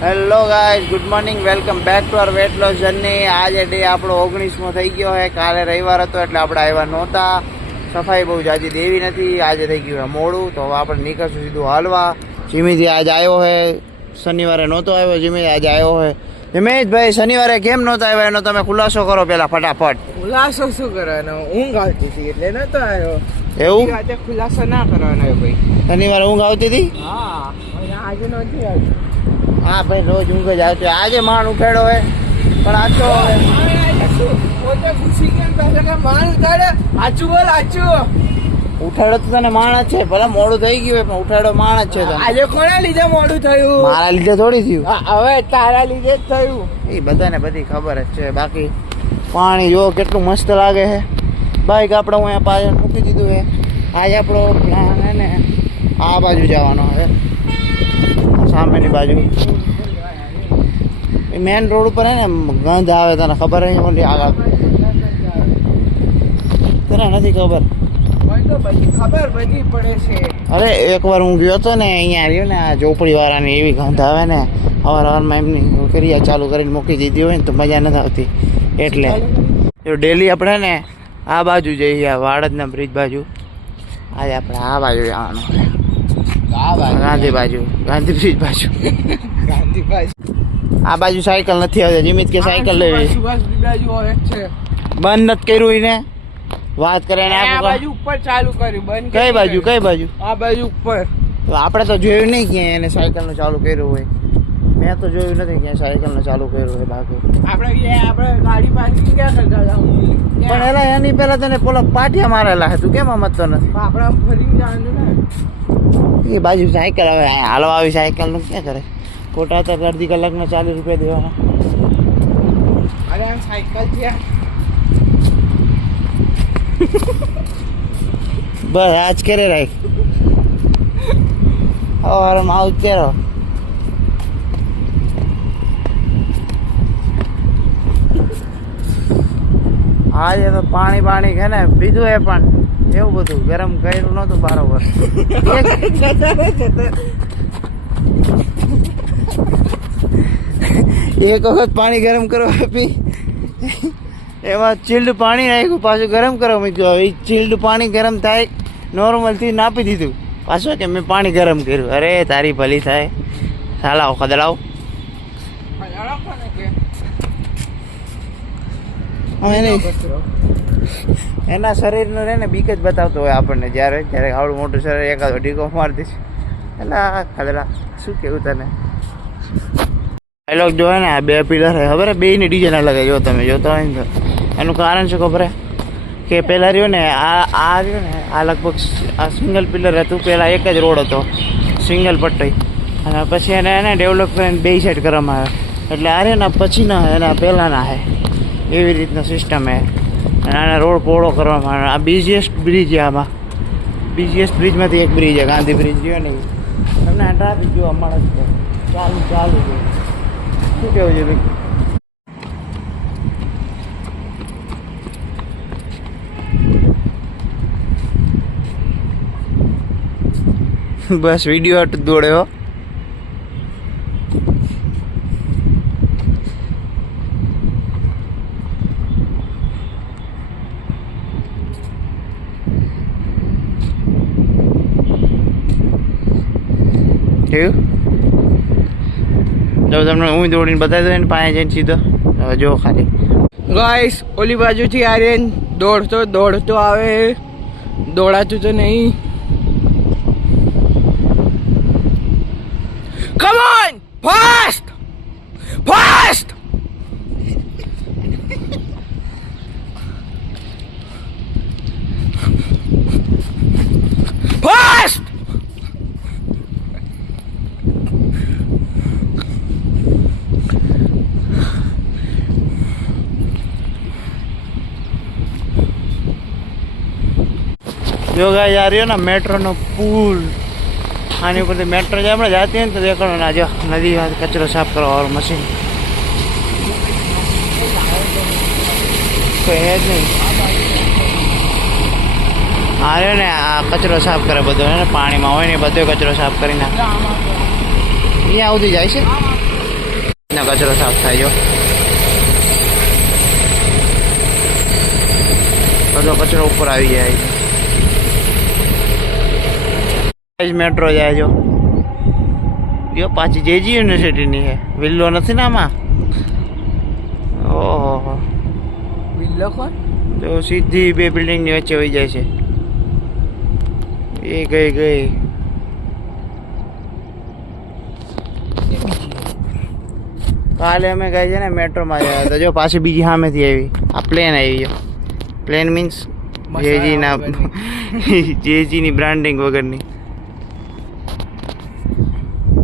Hello guys, good morning, welcome back to our weight loss journey. આજે day આપણો 19મો થઈ ગયો છે. કાલે રવિવાર હતો એટલે આપણે આવ્યા નહોતા. સફાઈ બહુ જાજી દેવી નથી. આજે થઈ ગયું મોડું, તો હવે આપણે નીકળશું સીધું હાલવા. જીમીથી આજે આવ્યો છે. શનિવારે નહોતો આવ્યો જીમી, આજે આવ્યો છે. જમેશભાઈ, શનિવારે કેમ નહોતો આવ્યો એનો તમે ખુલાસો કરો પેલા ફટાફટ. ખુલાસો શું કરવાનો? ઊંઘ આવતી હતી એટલે નતો આવ્યો. એવું? આજે ખુલાસો ના કરવાનો ભાઈ. શનિવારે ઊંઘ આવતી હતી? હા, આજે નથી આવી. હા ભાઈ, રોજ ઊંઘ જ આવતી. આજે માણ ઉઠાડ્યો હોય પણ આજો પોતે ખુશી કેમ પહેલા કે માણ ઉઠાડે? આચું બોલ, આચું. ઉઠાડો તો તને માણ જ છે. ભલે મોડું થઈ ગયું હોય પણ ઉઠાડો માણ જ છે તને. આજે કોના લીધે મોડું થયું? મારા લીધે થોડી થયું. હવે તારા લીધે જ થયું. એ બધાને બધી ખબર જ છે. બાકી પાણી જો કેટલું મસ્ત લાગે છે. બાઈક આપણે હું અહીંયા પાછળ મૂકી દીધું છે. આજે આપણો પ્લાન છે ને આ બાજુ જવાનો હવે, સામેની બાજુ. મેન રોડ ઉપર હે ને ગંધ આવે, તને ખબર નહીં? ઓલી આગળ તને નથી ખબર? ખબર બધી પડે છે. અરે એકવાર હું ગયો હતો ને અહીંયા આવ્યો ને આ ઝોપડી વાળાની એવી ગંધ આવે ને, અવારવારમાં એમની ક્રિયા ચાલુ કરીને મૂકી દીધી હોય ને તો મજા નથી આવતી. એટલે જો ડેલી આપણે ને આ બાજુ જઈએ, આ વાડદના બ્રિજ બાજુ. આજે આપણે આ બાજુ જવાનું છે, ગાંધી બાજુ, ગાંધી બ્રિજ બાજુ. આ બાજુ સાયકલ નથી આવતી. જીમિત કે સાયકલ લેવી. બંધ નથી કર્યું એને, વાત કરે ને આ બાજુ ઉપર ચાલુ કર્યું. બંધ કઈ બાજુ? કઈ બાજુ? આ બાજુ ઉપર. આપણે તો જોયું નહીં કે એને સાયકલનું ચાલુ કર્યું હોય. મેં તો જોયું નથી કે સાયકલનું ચાલુ કર્યું હોય. બાકી આપણે ગાડી પાર્કિંગ ક્યાં કરતા હતા? પણ એલા એની પહેલા તને પોલા પાટિયા મારેલા છે. તું કેમ સમજતો નથી? આપણે ફરી જવાનું ને એ બાજુ સાયકલ હવે હાલવા આવી સાયકલનું ક્યાં કરે? ખોટા તો અડધી કલાકના 40 રૂપિયા દેવાના. અરે આ સાયકલ છે. બસ આજ કરે રાખ. હવે આવું જ કરો. આજે તો પાણી છે ને પીધું એ પણ એવું બધું ગરમ કર્યું નહોતું બરોબર. એક વખત પાણી ગરમ કરવા પી, એમાં ચિલ્ડ પાણી નાખ્યું, પાછું ગરમ કરવા મૂક્યું. હવે ચિલ્ડ પાણી ગરમ થાય નોર્મલથી નાપી દીધું પાછું કે મેં પાણી ગરમ કર્યું. અરે તારી ભલી થાય. સાલાવ ખદડાવ. એના શરીરનું રહે ને બીક જ બતાવતો હોય આપણને. જ્યારે આવડું મોટું શરીર એકાદો ઢીકો મારી દઈશ એટલે ખદડા. શું કેવું તને? ડાયલોગ જો ને આ બે પિલર છે ખબર? બેયની ડિઝાઇન અલગ. જો તમે જોતા હોય ને તો એનું કારણ શું ખબર? કે પહેલાં રહ્યો ને આ રહ્યો ને આ લગભગ આ સિંગલ પિલર હતું. પહેલાં એક જ રોડ હતો, સિંગલ પટ્ટી, અને પછી એને ડેવલપ કરીને બે સાઈડ કરવામાં આવે. એટલે આ રહ્યો ને પછીના એના પહેલાંના છે એવી રીતના સિસ્ટમ છે. અને આને રોડ પહોળો કરવામાં આવે. આ બિઝીએસ્ટ બ્રિજ છે. આમાં બિઝીએસ્ટ બ્રિજમાંથી એક બ્રિજ છે, ગાંધી બ્રિજ રહ્યો ને. તમને આ ટ્રાફિક જોવા મળે છે. ચાલુ છે. શું કેવું છે ભાઈ? બસ વિડીયો હટ દોડ્યો. કેવું? જો તમને હું દોડીને બતાવી દઉં ને પાસે જઈને સીધો. હવે જો ખાલી ગાઈસ, ઓલી બાજુથી આર્યન દોડતો આવે, દોડાતું તો નહીં. Come on, fast fast. Fast. જો ગાય આ રહ્યો ને મેટ્રોનો પુલ, આની ઉપરથી મેટ્રો જે આપણે જાતી હોય ને તો દેખાડો ના. જો નદી કચરો સાફ કરવાવાળું મશીન કોઈ હે જ નહીં. આરે ને આ કચરો સાફ કરે બધો, ને પાણીમાં હોય ને બધો કચરો સાફ કરી નાખે. અહીંયા સુધી જાય છે. રીતના કચરો સાફ થાય જો બધો કચરો ઉપર આવી જાય મેટ્રો જાય જો પાછી જેજી યુનિવર્સિટીની છે વિલ્લો નથી ને આમાં ઓહો વિલ્લો કોણ જો સીધી બે બિલ્ડિંગની વચ્ચે વહી જાય છે એ ગઈ કાલે અમે ગઈ છે ને મેટ્રોમાં ગયા હતા જો પાછી બીજી સામેથી આવી આ પ્લેન આવી ગયો પ્લેન મીન્સ જેજીની બ્રાન્ડિંગ વગરની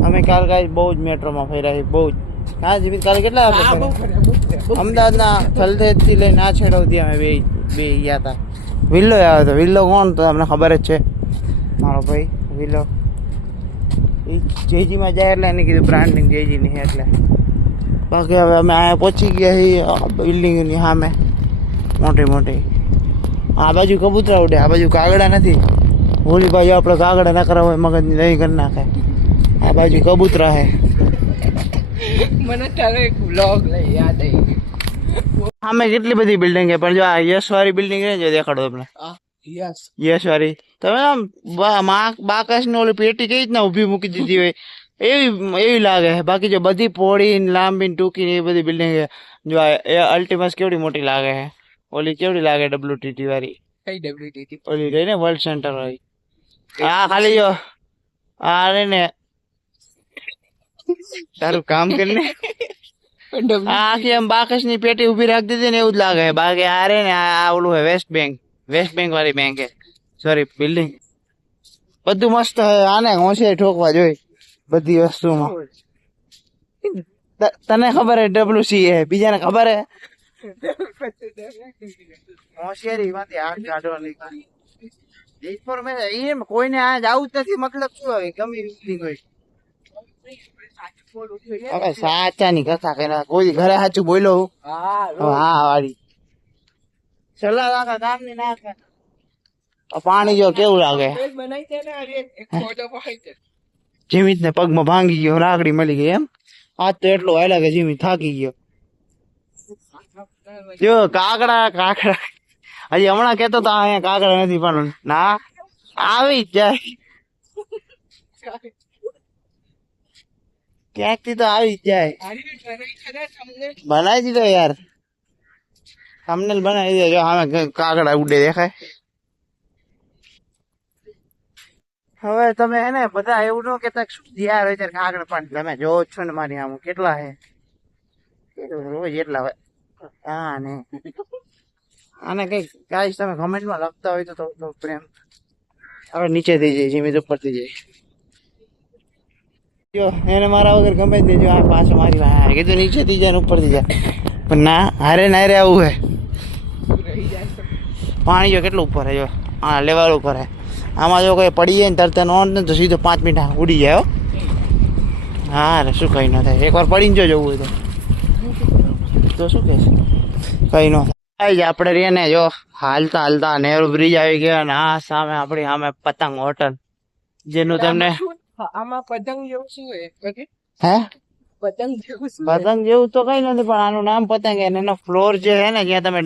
અમે કાલ કાંઈ બહુ જ મેટ્રોમાં ફર્યા છે બહુ જ હા જીમિત કાલે કેટલા અમદાવાદના થલતેજથી લઈને આ છેડો સુધી અમે બે ગયા હતા વિલ્લો આવ્યો હતો વિલ્લો કોણ તો તમને ખબર જ છે મારો ભાઈ વિલ્લો એ જેજીમાં જાય એટલે એને કીધું બ્રાન્ડિંગ જેજીની છે એટલે બાકી હવે અમે અહીંયા પહોંચી ગયા છીએ બિલ્ડિંગની સામે મોટી આ બાજુ કબૂતરા ઉડે આ બાજુ કાગડા નથી ઓલી બાજુ આપણે કાગડા ના કરવા હોય મગજની દહીં કરી નાખે આ બાજુ કબૂતરા છે મને તારો એક વ્લોગ લઈ યાદ આવી સામે કેટલી બધી બિલ્ડિંગ છે પણ જો આ યશ વાળી બિલ્ડિંગ છે જો દેખાડો તમને યસ યશ વાળી તમે આમ બાકસ ની ઓલી પેટી કઈ રીતના ઊભી મૂકી દીધી હોય એવી લાગે છે બાકી જો બધી પોળી લાંબી ટૂંકી એ બધી બિલ્ડિંગ છે જો એ અલ્ટિમસ કેવડી મોટી લાગે છે ઓલી કેવડી લાગે WTT વાળી કઈ ડબ્લ્યુટીટી ઓલી રહી ને વર્લ્ડ સેન્ટર વાળી આ ખાલી જો આ રે ને તારું કામ કરીને આખી આમ બાકસ ની પેટી ઉભી રાખી દીધી ને એવું જ લાગે બાકી આ રે ને આ ઓલું હે વેસ્ટ બેંક વાળી બેંક હે સોરી બિલ્ડિંગ બધું મસ્ત હે આને હોંશે ઠોકવા જોઈ બધી વસ્તુમાં તને ખબર હે WC હે બીજાને ખબર હે હોશિયારી માંથી હાથ કાઢવાની ઇન્ફોર્મેશન કોઈને આ જવું જ નથી મતલબ શું હોય ગમે રીતની કોઈ હવે સાચાની કથા કરે કોઈ ઘરે સાચું બોલો હા વાળી સલાહ રાખા કામ ની નાખે પાણી જો કેવું લાગે જીમિત ને પગમાં ભાંગી ગયો લાકડી મળી ગઈ એમ આજ તો એટલો હાલ્યા કે જીમિત થાકી ગયો જો કાકડા હજી હમણાં કેતો તો અહીંયા કાકડા નથી પણ ના આવી જ જાય ક્યાંક થી તો આવી જ જાય બનાવી દીધો યાર થંબનેલ બનાવી દીધો જો સામે કાકડા ઉડે દેખાય હવે તમે હે ને બધા એવું ન કેતા શું યાર અત્યારે કાગળ પણ તમે જોવો છો ને મારી આમ કેટલા હે રોજ એટલા હોય હા ને આને કઈ ગાઈસ તમે કમેન્ટમાં લખતા હોય તો પ્રેમ હવે નીચે થઈ જાય જીમિત ઉપર થઈ જાય જો એને મારા વગર ગમે જ દેજો આ પાછો મારી પાસે કીધું નીચે થઈ જાય ને ઉપર થઈ જાય પણ ના હારે નારે આવું હે પાણી જો કેટલું ઉપર હે જો હા લેવલ ઉપર હે આમાં જો કોઈ પડી જાય ને તરત નોંધ ને તો સીધો 5 મિનિટ ઉડી જાય હા રે શું કઈ ન થાય એકવાર પડીને જો જવું હોય તો શું કહેશે કઈ ન થાય આપણે રે ને જો હાલતા નેહરુ બ્રિજ આવી ગયા ને આ સામે આપણી સામે પતંગ હોટલ જેનું તમને આમાં પતંગ જેવું શું હે હે પતંગ જેવું પતંગ જેવું તો કઈ નથી પણ આનું નામ પતંગ હે એનો ફ્લોર જે હે ને જ્યાં તમે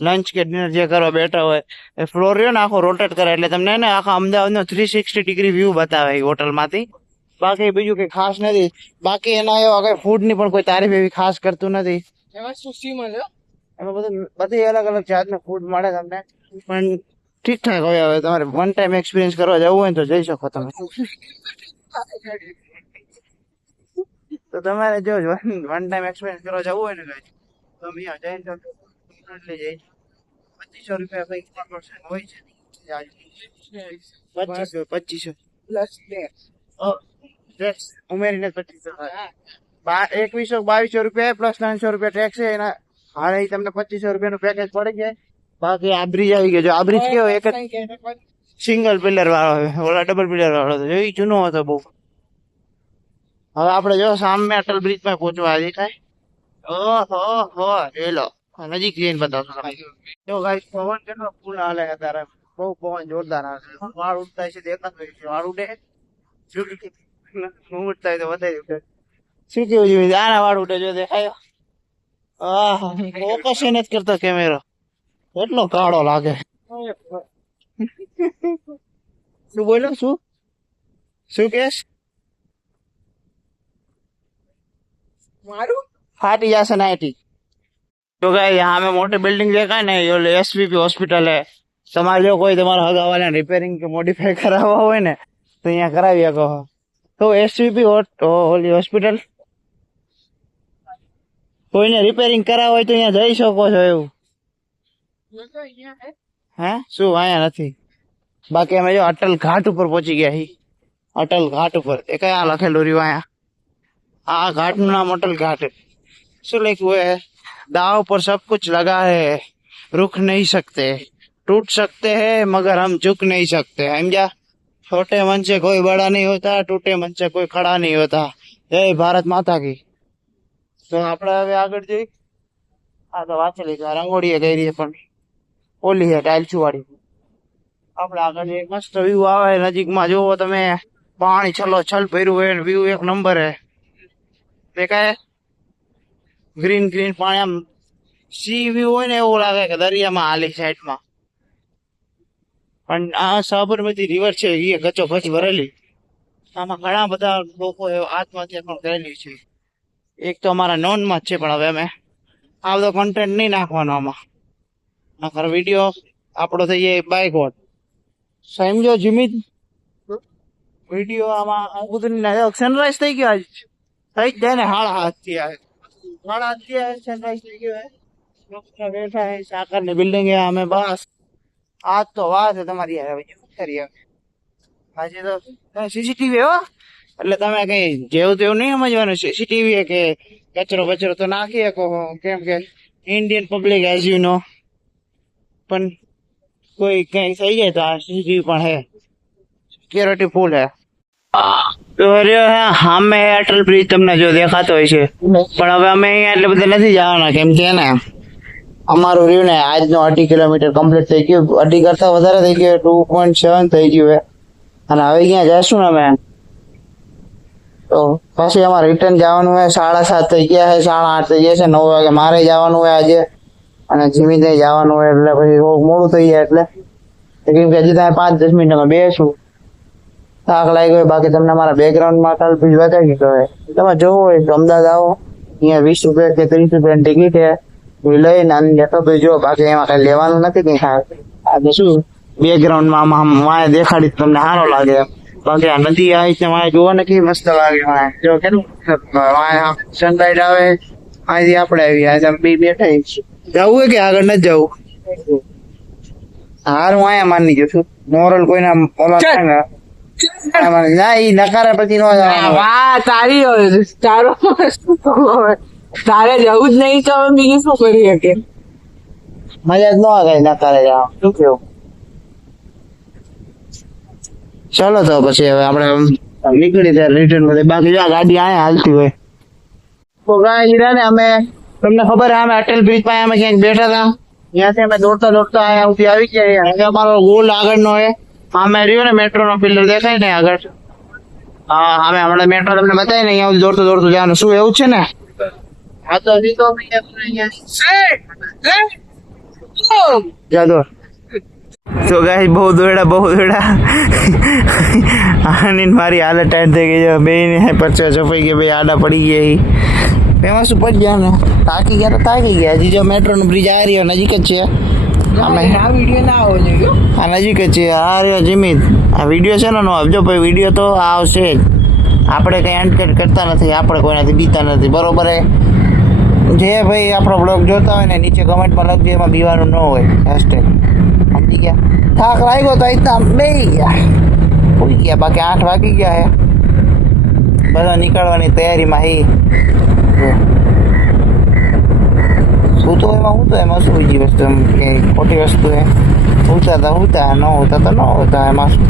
લંચ કે ડિનર જે કરવા બેઠા હોય એ ફ્લોર રહ્યો ને આખો રોટેટ કરે એટલે તમને ને આખા અમદાવાદનો 360 ડિગ્રી વ્યૂ બતાવે એ હોટલમાંથી બાકી બીજું કઈ ખાસ નથી બાકી એના એવા કઈ ફૂડ ની પણ કોઈ તારીફ એવી ખાસ કરતું નથી એમાં સુશી મળે એમાં બધી અલગ અલગ જાતનું ફૂડ મળે તમને પણ ઠીક ઠાક હોય હવે તમારે વન ટાઈમ એક્સપિરિયન્સ કરવા જવું હોય ને તો જઈ શકો તમે તો તમારે જો વન ટાઈમ એક્સપિરિયન્સ કરવા જવું હોય ને કઈ તો અહીંયા જઈને લઈ જઈ 2500 રૂપિયા કઈક હોય છે 2500 પ્લસ ટેક્સ ઉમેરીને 2500 2100 રૂપિયા પ્લસ 300 રૂપિયા ટેક્સ છે એના હારે તમને 2500 રૂપિયાનું પેકેજ પડી જાય બાકી આ બ્રિજ આવી ગયો જો આ બ્રિજ કેવો એક જ સિંગલ પિલર વાળો ઓલા ડબલ પિલર વાળો હતો એ જૂનો હતો બહુ હવે આપણે જો સામે અટલ બ્રિજ માં પહોંચવા દેખાય ઓહો એ લો નજીક જઈને બતાવશો જો ગાઈસ પવન કેટલો ફૂલ હાલે અત્યારે બહુ પવન જોરદાર આવે વાળ ઉડતા છે દેખાતું છે વાળ ઉડે હું ઉડતા હોય તો વધારે ઉડે શું કેવું જીમી આના વાળું જો દેખાયો ફોકસ એ નથી કરતો કેમેરો એટલો કાળો લાગે શું બોલો શું શું કેસ મારું फाटी जैसे नाइटी तो गए यहाँ में मोटे बिल्डिंग देखा है ना ये एसवीपी हॉस्पिटल है તમારે જો કોઈ તમારા હગા વાળા રિપેરિંગ કે મોડિફાઈ કરાવવા હોય ને તો અહીંયા કરાવી શકો તો એસવીપી ઓલી હોસ્પિટલ કોઈને રિપેરિંગ કરાવવા હોય તો અહીંયા જઈ શકો છો એવું હે શું અહીંયા નથી બાકી અમે જો અટલ ઘાટ ઉપર પહોંચી ગયા હી અટલ ઘાટ ઉપર એ કયા લખેલું રહ્યું અહીંયા આ घाट નું नाम अटल घाट है सो लाइक वो है दाव पर सब कुछ लगा है रुक नहीं सकते टूट सकते हैं मगर हम झुक नहीं सकते समझा छोटे मन से कोई बड़ा नहीं होता टूटे मन से कोई खड़ा नहीं होता जय भारत माता की તો આપણે હવે આગળ જઈ આ તો વાંચેલી છે રંગોળી કરી પણ ઓલી છે ટાઇલ્સુ વાળી આપણે આગળ એક મસ્ત વ્યૂ આવે નજીકમાં જોવો તમે પાણી છલો છલ ભર્યું હોય વ્યૂ એક નંબર હે દેખાય ગ્રીન ગ્રીન પાણી આમ સી વ્યૂ હોય ને એવું લાગે કે દરિયામાં હાલી સાઈડમાં પણ આ સાબરમતી રિવર છે એ ગચો ગચ ભરેલી આમાં ઘણા બધા લોકો આત્મહત્યા પણ કરેલી છે એક તો અમારા નોનમાં જ છે પણ હવે અમે આ બધો કન્ટેન્ટ નહીં નાખવાનો આમાં આખર વિડીયો આપણો થઈ જાય બાઇક વોટ સમજો જીમિત વિડીયો આમાં બધું સનરાઈઝ થઈ ગયો આજ થઈ જ જાય ને હાડા સનરાઈઝ થઈ ગયો બેઠા હે સાકર ની બિલ્ડિંગ હે અમે બસ આજ તો વાત છે તમારી આજે તો સીસીટીવી હો એટલે તમે કઈ જેવું તેવું નહીં સમજવાનું સીસીટીવી કે કચરો બચરો તો નાખી શકો કેમ કે Indian public as you know પણ કોઈ કઈ થઈ જાય તો આ સીસીટીવી પણ હે સિક્યોરિટી ફૂલ હે તો સામે અટલ બ્રિજ તમને જો દેખાતો હોય છે પણ હવે અમે અહીંયા એટલે બધા નથી જવાના કેમ કે ને અમારું રહ્યું ને આજનો 2.5 કિલોમીટર કમ્પ્લીટ થઈ ગયું 2.5 કરતા વધારે થઈ ગયું 2.7 થઈ ગયું હે અને હવે અહીંયા જઈશું ને અમે તો પછી અમારે રિટર્ન જવાનું હોય 7:30 થઈ ગયા છે 8:30 થઈ ગયા છે 9 વાગે મારે જવાનું હોય આજે અને જીમીને જવાનું હોય એટલે પછી થોડુંક મોડું થઈ જાય એટલે કેમ કે હજી તમે 5-10 મિનિટ અમે બેસું થાક લાગ્યો હોય બાકી તમને મારા બેકગ્રાઉન્ડમાં કાલ બીજ બતાવી દીધો હોય તમે જોવો હોય તો અમદાવાદ આવો અહીંયા 20 રૂપિયા કે 30 રૂપિયાની ટિકિટ છે એ લઈને આની લેતો તો જો બાકી એમાં કઈ લેવાનું નથી કઈ આ તો શું બેકગ્રાઉન્ડમાં આમ વાય દેખાડી તમને સારો લાગે બાકી આ નદી આવી છે વાય જોવો ને કેવી મસ્ત લાગે વાય જો કેટલું વાય સનલાઇટ આવે અહીંથી આપણે આવી આજે બે બેઠા જવું હોય કે આગળ નથી જવું હાર હું અહીંયા માની જઉં છું મોરલ કોઈના ઓલા ના ઈ નકારે પછી નો વાહ તારી તારો તારે જવું જ નહીં તો બીજું શું કરી શકે મજા જ ન આવે નકારે જવા શું કેવું ચાલો તો પછી હવે આપણે નીકળી ત્યારે રિટર્ન માં બાકી જો ગાડી અહીંયા હાલતી હોય તો હીરા ને અમે તમને ખબર હે અમે અટલ બ્રિજ પાસે અમે ક્યાંક બેઠા હતા ત્યાંથી અમે દોડતા દોડતા અહીંયા સુધી આવી ગયા હવે અમારો ગોલ આગળનો હે અમે રહ્યો ને મેટ્રો નો પિલર દેખાય ને આગળ હા અમે હમણાં મેટ્રો તમને બતાવી ને અહીંયા દોડતું દોડતું જવાનું શું એવું છે ને હા તો હજી તો ચાલો તો ગાઈસ બહુ દોડા આની મારી હાલત ટાઈટ થઈ ગઈ છે બે ને પરચા છપાઈ ગયા બે આડા પડી ગયા એમાં શું પડી ગયા ને થાકી ગયા તો થાકી ગયા હજી જો મેટ્રો નો બ્રિજ આ રહ્યો નજીક જ છે અમે આ વિડીયો ના આવવો જોઈએ આ નજીક જ છે આ રહ્યો જીમિત આ વિડીયો છે ને નો આપજો ભાઈ વિડીયો તો આવશે જ આપણે કઈ એન્ડ કરતા નથી આપણે કોઈનાથી બીતા નથી બરોબર હે જે ભાઈ આપણો બ્લોગ જોતા હોય ને નીચે કમેન્ટમાં લખજો એમાં બીવાનું ન હોય હેશટેગ સમજી ગયા થાક લાગ્યો તો અહીંયા બે ગયા ઉઈ ગયા બાકી 8 વાગી ગયા હે બધા નીકળવાની તૈયારીમાં હે શું તો એમાં શું બીજી વસ્તુ એમ કે ખોટી વસ્તુ હે હોતા ન હોતા તો ન હોતા એમાં શું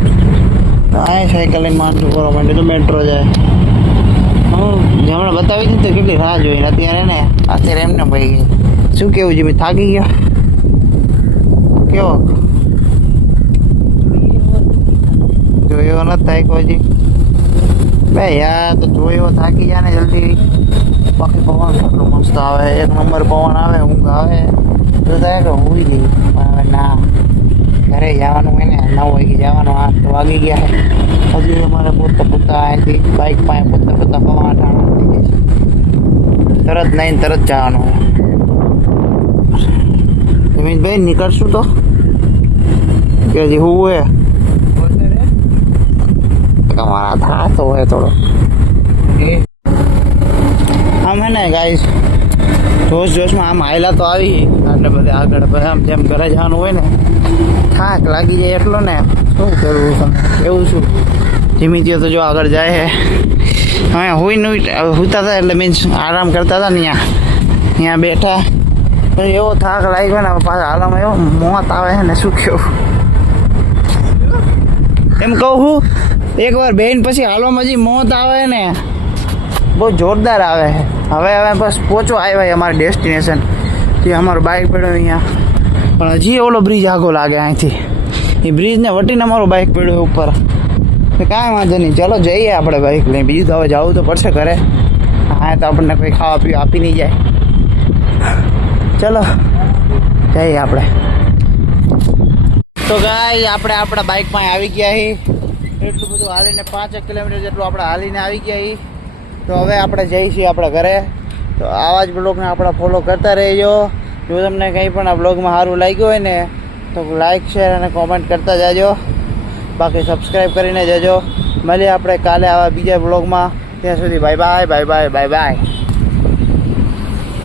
અહીંયા સાયકલ લઈને માણસો કરવા માટે તો મેટ્રો જાય હમણાં બતાવી દીધું કેટલી રાહ જોઈને અત્યારે એમને ભાઈ ગઈ શું કેવું છે મેં થાકી ગયા કેવો જોયો નથી થાક્યો હજી બે યાર તો જોયો થાકી જાય ને જલ્દી. બાકી પવન કેટલો મસ્ત આવે, એક નંબર પવન આવે, ઊંઘ આવે તો થાય કે ઊંઘી ગઈ. પણ હવે ના, ઘરે જવાનું હોય ને, 9 વાગે જવાનું, 8 તો વાગી ગયા છે. હજી અમારે પોતા પોતા અહીંથી બાઇક પાસે પોતા પોતા પવન ઠાણા થઈ ગયા છે. તરત નહીં તરત જવાનું હોય. રમેશભાઈ નીકળશું તો કે હજી હું હોય તમારા થાતો હોય થોડો આમ હે ને ગાઈસ, જોશમાં આમ આયલા તો આવી એટલે બધે આગળ પછી આમ જેમ ઘરે જવાનું હોય ને થાક લાગી જાય એટલો ને શું કરવું તમે એવું શું. ધીમી તો જો આગળ જાય હે. હવે હુતા હતા એટલે મીન્સ આરામ કરતા હતા ને અહીંયા બેઠા એવો થાક લાગ્યો ને પાછા હાલમાં એવો મોત આવે છે ને શું કેવું. એમ કહું હું એકવાર બેન પછી હાલવામાં હજી મોત આવે ને બહુ જોરદાર આવે છે. હવે બસ પહોંચવા આવ્યા અમારા ડેસ્ટિનેશન. ત્યાં અમારું બાઇક પડ્યું અહીંયા, પણ હજી ઓલો બ્રિજ આગો લાગે અહીંથી. એ બ્રિજને વટીને અમારું બાઇક પડ્યું ઉપર. તો કાંઈ વાંધો નહીં, ચલો જઈએ આપણે બાઇક લઈને. બીજું તો હવે જવું તો પડશે ઘરે. હા તો આપણને કોઈ ખાવા પીવા આપી નહીં જાય. ચલો જઈએ આપણે. તો ગાય આપણે આપણા બાઇકમાં આવી ગયા છીએ. એટલું બધું હાલીને 5 કિલોમીટર જેટલું આપણે હાલીને આવી ગયા છીએ. તો હવે આપણે જઈએ છીએ આપણા ઘરે. તો આવા જ બ્લોગને આપણા ફોલો કરતા રહેજો. જો તમને કંઈ પણ આ બ્લોગમાં સારું લાગ્યું હોય ને તો લાઇક શેર અને કોમેન્ટ કરતા જાજો. બાકી સબસ્ક્રાઈબ કરીને જજો. મળીએ આપણે કાલે આવા બીજા બ્લોગમાં. ત્યાં સુધી bye bye bye bye bye bye.